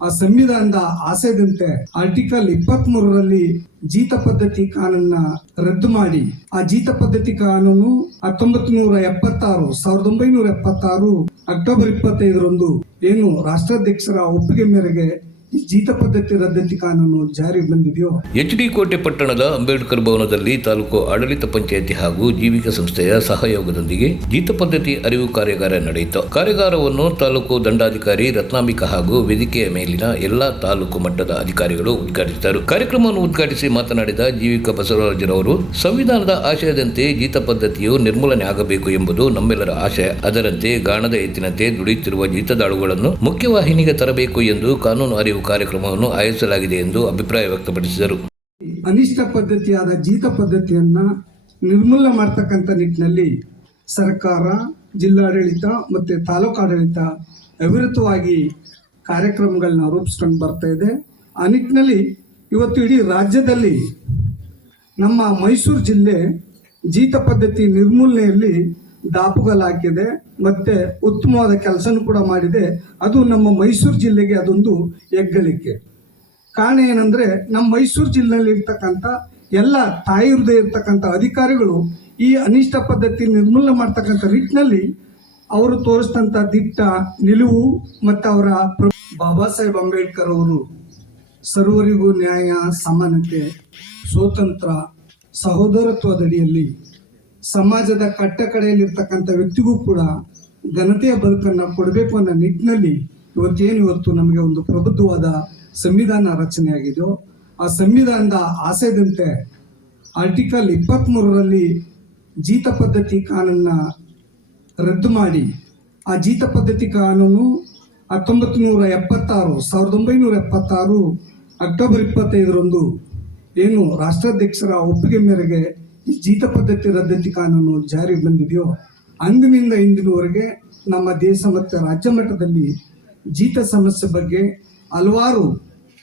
ಆ ಸಂವಿಧಾನದ ಆಶಯದಂತೆ ಆರ್ಟಿಕಲ್ 23ರಲ್ಲಿ ಜೀತ ಪದ್ಧತಿ ಕಾನೂನನ್ನ ರದ್ದು ಮಾಡಿ ಆ ಜೀತ ಪದ್ಧತಿ ಕಾನೂನು 1976 ಅಕ್ಟೋಬರ್ 25ರಂದು ಏನು ರಾಷ್ಟ್ರಾಧ್ಯಕ್ಷರ ಒಪ್ಪಿಗೆ ಮೇರೆಗೆ ಈ ಜೀತ ಪದ್ಧತಿ ರದ್ದತಿ ಕಾನೂನು ಜಾರಿ ಬಂದಿದೆಯೋ. ಎಚ್.ಡಿ. ಕೋಟೆ ಪಟ್ಟಣದ ಅಂಬೇಡ್ಕರ್ ಭವನದಲ್ಲಿ ತಾಲೂಕು ಆಡಳಿತ ಪಂಚಾಯಿತಿ ಹಾಗೂ ಜೀವಿಕ ಸಂಸ್ಥೆಯ ಸಹಯೋಗದೊಂದಿಗೆ ಜೀತ ಪದ್ಧತಿ ಅರಿವು ಕಾರ್ಯಾಗಾರ ನಡೆಯಿತು. ಕಾರ್ಯಾಗಾರವನ್ನು ತಾಲೂಕು ದಂಡಾಧಿಕಾರಿ ರತ್ನಾಂಬಿಕಾ ಹಾಗೂ ವೇದಿಕೆಯ ಮೇಲಿನ ಎಲ್ಲಾ ತಾಲೂಕು ಮಟ್ಟದ ಅಧಿಕಾರಿಗಳು ಉದ್ಘಾಟಿಸಿದರು. ಕಾರ್ಯಕ್ರಮವನ್ನು ಉದ್ಘಾಟಿಸಿ ಮಾತನಾಡಿದ ಜೀವಿಕ ಬಸವರಾಜರವರು, ಸಂವಿಧಾನದ ಆಶಯದಂತೆ ಜೀತ ಪದ್ಧತಿಯು ನಿರ್ಮೂಲನೆ ಆಗಬೇಕು ಎಂಬುದು ನಮ್ಮೆಲ್ಲರ ಆಶಯ. ಅದರಂತೆ ಗಾಣದ ಎತ್ತಿನಂತೆ ದುಡಿಯುತ್ತಿರುವ ಜೀತದಾಳುಗಳನ್ನು ಮುಖ್ಯವಾಹಿನಿಗೆ ತರಬೇಕು ಎಂದು ಕಾನೂನು ಅರಿವು ಕಾರ್ಯಕ್ರಮವನ್ನು ಆಯೋಜಿಸಲಾಗಿದೆ ಎಂದು ಅಭಿಪ್ರಾಯ ವ್ಯಕ್ತಪಡಿಸಿದರು. ಅನಿಷ್ಟ ಪದ್ಧತಿಯಾದ ಜೀತ ಪದ್ಧತಿಯನ್ನ ನಿರ್ಮೂಲನೆ ಮಾಡತಕ್ಕಂಥ ನಿಟ್ಟಿನಲ್ಲಿ ಸರ್ಕಾರ, ಜಿಲ್ಲಾಡಳಿತ ಮತ್ತೆ ತಾಲೂಕು ಆಡಳಿತ ಅವಿರತವಾಗಿ ಕಾರ್ಯಕ್ರಮಗಳನ್ನ ರೂಪಿಸ್ಕೊಂಡು ಬರ್ತಾ ಇದೆ. ಆ ನಿಟ್ಟಿನಲ್ಲಿ ಇವತ್ತು ಇಡೀ ರಾಜ್ಯದಲ್ಲಿ ನಮ್ಮ ಮೈಸೂರು ಜಿಲ್ಲೆ ಜೀತ ಪದ್ಧತಿ ನಿರ್ಮೂಲನೆಯಲ್ಲಿ ದಾಪುಗಾಲಾಕಿದೆ ಮತ್ತೆ ಉತ್ತಮವಾದ ಕೆಲಸನೂ ಕೂಡ ಮಾಡಿದೆ. ಅದು ನಮ್ಮ ಮೈಸೂರು ಜಿಲ್ಲೆಗೆ ಅದೊಂದು ಹೆಗ್ಗಳಿಕೆ. ಕಾರಣ ಏನಂದ್ರೆ ನಮ್ಮ ಮೈಸೂರು ಜಿಲ್ಲೆಯಲ್ಲಿ ಇರ್ತಕ್ಕಂಥ ಎಲ್ಲ ತಾಯಿ ಹೃದಯ ಇರ್ತಕ್ಕಂಥ ಅಧಿಕಾರಿಗಳು ಈ ಅನಿಷ್ಟ ಪದ್ಧತಿ ನಿರ್ಮೂಲನೆ ಮಾಡ್ತಕ್ಕಂಥ ನಿಟ್ಟಿನಲ್ಲಿ ಅವರು ತೋರಿಸಿದಂಥ ದಿಟ್ಟ ನಿಲುವು ಮತ್ತು ಅವರ ಬಾಬಾ ಸಾಹೇಬ್ ಅಂಬೇಡ್ಕರ್ ಅವರು ಸರ್ವರಿಗೂ ನ್ಯಾಯ, ಸಮಾನತೆ, ಸ್ವಾತಂತ್ರ್ಯ, ಸಹೋದರತ್ವದಡಿಯಲ್ಲಿ ಸಮಾಜದ ಕಟ್ಟ ಕಡೆಯಲ್ಲಿರ್ತಕ್ಕಂಥ ವ್ಯಕ್ತಿಗೂ ಕೂಡ ಘನತೆಯ ಬದುಕನ್ನು ಕೊಡಬೇಕು ಅನ್ನೋ ನಿಟ್ಟಿನಲ್ಲಿ ಇವತ್ತು ನಮಗೆ ಒಂದು ಪ್ರಬುದ್ಧವಾದ ಸಂವಿಧಾನ ರಚನೆಯಾಗಿದೆಯೋ ಆ ಸಂವಿಧಾನದ ಆಶಯದಂತೆ ಆರ್ಟಿಕಲ್ 23ರಲ್ಲಿ ಜೀತ ಪದ್ಧತಿ ಕಾನೂನನ್ನ ರದ್ದು ಮಾಡಿ ಆ ಜೀತ ಪದ್ಧತಿ ಕಾನೂನು 1976 ಅಕ್ಟೋಬರ್ 25ರಂದು ಏನು ರಾಷ್ಟ್ರಾಧ್ಯಕ್ಷರ ಒಪ್ಪಿಗೆ ಮೇರೆಗೆ ಈ ಜೀತ ಪದ್ಧತಿ ರದ್ದತಿ ಕಾನೂನು ಜಾರಿ ಬಂದಿದೆಯೋ ಅಂದಿನಿಂದ ಇಂದಿನವರೆಗೆ ನಮ್ಮ ದೇಶ ಮತ್ತು ರಾಜ್ಯ ಮಟ್ಟದಲ್ಲಿ ಜೀತ ಸಮಸ್ಯೆ ಬಗ್ಗೆ ಹಲವಾರು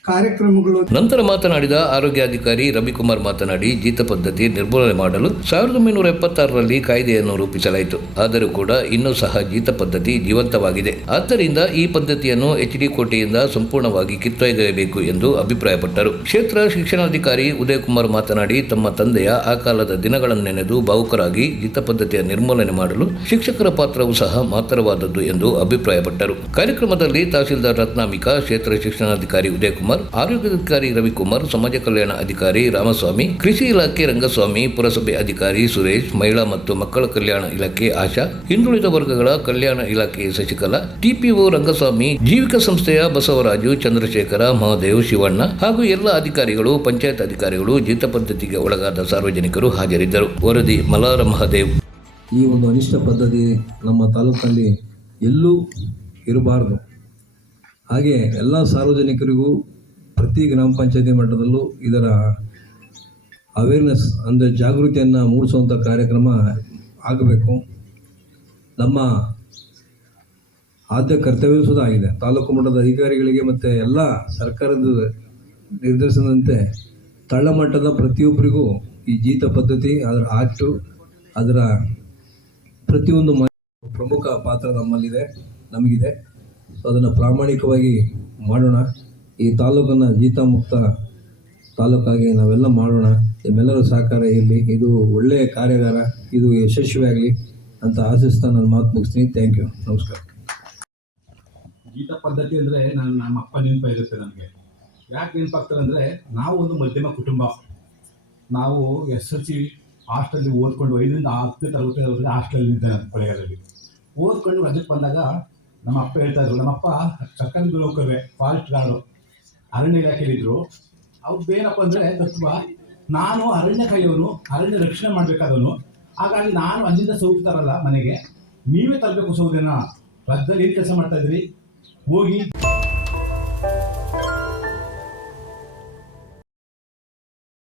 ಕಾರ್ಯಕ್ರಮಗಳು. ನಂತರ ಮಾತನಾಡಿದ ಆರೋಗ್ಯಾಧಿಕಾರಿ ರವಿಕುಮಾರ್ ಮಾತನಾಡಿ, ಜೀತ ಪದ್ಧತಿ ನಿರ್ಮೂಲನೆ ಮಾಡಲು 1976ರಲ್ಲಿ ಕಾಯ್ದೆಯನ್ನು ರೂಪಿಸಲಾಯಿತು. ಆದರೂ ಕೂಡ ಇನ್ನೂ ಸಹ ಜೀತ ಪದ್ಧತಿ ಜೀವಂತವಾಗಿದೆ. ಆದ್ದರಿಂದ ಈ ಪದ್ಧತಿಯನ್ನು ಎಚ್.ಡಿ. ಕೋಟೆಯಿಂದ ಸಂಪೂರ್ಣವಾಗಿ ಕಿತ್ತೊಗೆಯಬೇಕು ಎಂದು ಅಭಿಪ್ರಾಯಪಟ್ಟರು. ಕ್ಷೇತ್ರ ಶಿಕ್ಷಣಾಧಿಕಾರಿ ಉದಯಕುಮಾರ್ ಮಾತನಾಡಿ, ತಮ್ಮ ತಂದೆಯ ಆ ಕಾಲದ ದಿನಗಳನ್ನು ನೆನೆದು ಭಾವುಕರಾಗಿ ಜೀತ ಪದ್ಧತಿಯ ನಿರ್ಮೂಲನೆ ಮಾಡಲು ಶಿಕ್ಷಕರ ಪಾತ್ರವೂ ಸಹ ಮಾತ್ರವಾದದ್ದು ಎಂದು ಅಭಿಪ್ರಾಯಪಟ್ಟರು. ಕಾರ್ಯಕ್ರಮದಲ್ಲಿ ತಹಸೀಲ್ದಾರ್ ರತ್ನಾಂಬಿಕಾ, ಕ್ಷೇತ್ರ ಶಿಕ್ಷಣಾಧಿಕಾರಿ ಉದಯಕುಮಾರ್, ಆರೋಗ್ಯಾಧಿಕಾರಿ ರವಿಕುಮಾರ್, ಸಮಾಜ ಕಲ್ಯಾಣ ಅಧಿಕಾರಿ ರಾಮಸ್ವಾಮಿ, ಕೃಷಿ ಇಲಾಖೆ ರಂಗಸ್ವಾಮಿ, ಪುರಸಭೆ ಅಧಿಕಾರಿ ಸುರೇಶ್, ಮಹಿಳಾ ಮತ್ತು ಮಕ್ಕಳ ಕಲ್ಯಾಣ ಇಲಾಖೆ ಆಶಾ, ಹಿಂದುಳಿದ ವರ್ಗಗಳ ಕಲ್ಯಾಣ ಇಲಾಖೆ ಶಶಿಕಲಾ, ಟಿಪಿಒ ರಂಗಸ್ವಾಮಿ, ಜೀವಿಕ ಸಂಸ್ಥೆಯ ಬಸವರಾಜು, ಚಂದ್ರಶೇಖರ, ಮಹಾದೇವ್, ಶಿವಣ್ಣ ಹಾಗೂ ಎಲ್ಲ ಅಧಿಕಾರಿಗಳು, ಪಂಚಾಯತ್ ಅಧಿಕಾರಿಗಳು, ಜೀತ ಪದ್ಧತಿಗೆ ಒಳಗಾದ ಸಾರ್ವಜನಿಕರು ಹಾಜರಿದ್ದರು. ವರದಿ ಮಲಾರ ಮಹಾದೇವ್. ಈ ಒಂದು ಅನಿಷ್ಟ ಪದ್ಧತಿ ನಮ್ಮ ತಾಲೂಕಲ್ಲಿ ಎಲ್ಲೂ ಇರಬಾರದು. ಹಾಗೆ ಎಲ್ಲ ಸಾರ್ವಜನಿಕರಿಗೂ ಪ್ರತಿ ಗ್ರಾಮ ಪಂಚಾಯತಿ ಮಟ್ಟದಲ್ಲೂ ಇದರ ಅವೇರ್ನೆಸ್ ಅಂದರೆ ಜಾಗೃತಿಯನ್ನು ಮೂಡಿಸುವಂಥ ಕಾರ್ಯಕ್ರಮ ಆಗಬೇಕು. ನಮ್ಮ ಆದ್ಯ ಕರ್ತವ್ಯ ಸಹ ಆಗಿದೆ. ತಾಲೂಕು ಮಟ್ಟದ ಅಧಿಕಾರಿಗಳಿಗೆ ಮತ್ತು ಎಲ್ಲ ಸರ್ಕಾರದ ನಿರ್ದೇಶನದಂತೆ ತಳಮಟ್ಟದ ಪ್ರತಿಯೊಬ್ಬರಿಗೂ ಈ ಜೀತ ಪದ್ಧತಿ, ಅದರ ಆಕ್ಟು, ಅದರ ಪ್ರತಿಯೊಂದು ಪ್ರಮುಖ ಪಾತ್ರ ನಮಗಿದೆ. ಸೊ ಅದನ್ನು ಪ್ರಾಮಾಣಿಕವಾಗಿ ಮಾಡೋಣ. ಈ ತಾಲೂಕನ್ನು ಜೀತ ಮುಕ್ತ ತಾಲೂಕಾಗಿ ನಾವೆಲ್ಲ ಮಾಡೋಣ. ನಿಮ್ಮೆಲ್ಲರ ಸಹಕಾರ ಇರಲಿ. ಇದು ಒಳ್ಳೆಯ ಕಾರ್ಯಾಗಾರ, ಇದು ಯಶಸ್ವಿಯಾಗಲಿ ಅಂತ ಆಶಿಸ್ತಾ ನನ್ನ ಮಾತು ಮುಗಿಸ್ತೀನಿ. Thank you. ನಮಸ್ಕಾರ. ಜೀತ ಪದ್ಧತಿ ಅಂದರೆ ನಮ್ಮ ಅಪ್ಪ ನೆನಪಾಗಿರುತ್ತೆ ನನಗೆ. ಯಾಕೆ ನೆನಪಾಗ್ತಾರೆ ಅಂದರೆ, ನಾವು ಒಂದು ಮಧ್ಯಮ ಕುಟುಂಬ. ನಾವು SSLC ಹಾಸ್ಟೆಲ್ಲಿ ಓದ್ಕೊಂಡು 5ರಿಂದ 10ನೇ ತರಗತಿ ಹಾಸ್ಟೆಲ್ ಇದ್ದೆ ನಾನು ಕೊಳ್ಳೇಗಾಲದಲ್ಲಿ. ಓದ್ಕೊಂಡು ರಜಕ್ಕೆ ಬಂದಾಗ ನಮ್ಮ ಅಪ್ಪ ಹೇಳ್ತಾ ಇದ್ರು. ನಮ್ಮಪ್ಪ ಸರ್ಕಾರಿ ನೌಕರರೇ, ಫಾರೆಸ್ಟ್ ಗಾರ್ಡು, ಅರಣ್ಯ ಇಲಾಖೆಯಲ್ಲಿದ್ದರು. ಅವ್ರದ್ದು ಏನಪ್ಪ ಅಂದರೆ ತತ್ವ, ನಾನು ಅರಣ್ಯ ಕಾಯೋನು, ಅರಣ್ಯ ರಕ್ಷಣೆ ಮಾಡಬೇಕಾದವನು. ಹಾಗಾಗಿ ನಾನು ಅಲ್ಲಿಂದ ಸೌದೆ ತರಲ್ಲ ಮನೆಗೆ, ನೀವೇ ತರಬೇಕು ಸೌದೆನ. ರಾಜ್ಯದಲ್ಲಿ ಏನು ಕೆಲಸ ಮಾಡ್ತಾ ಇದ್ದೀರಿ, ಹೋಗಿ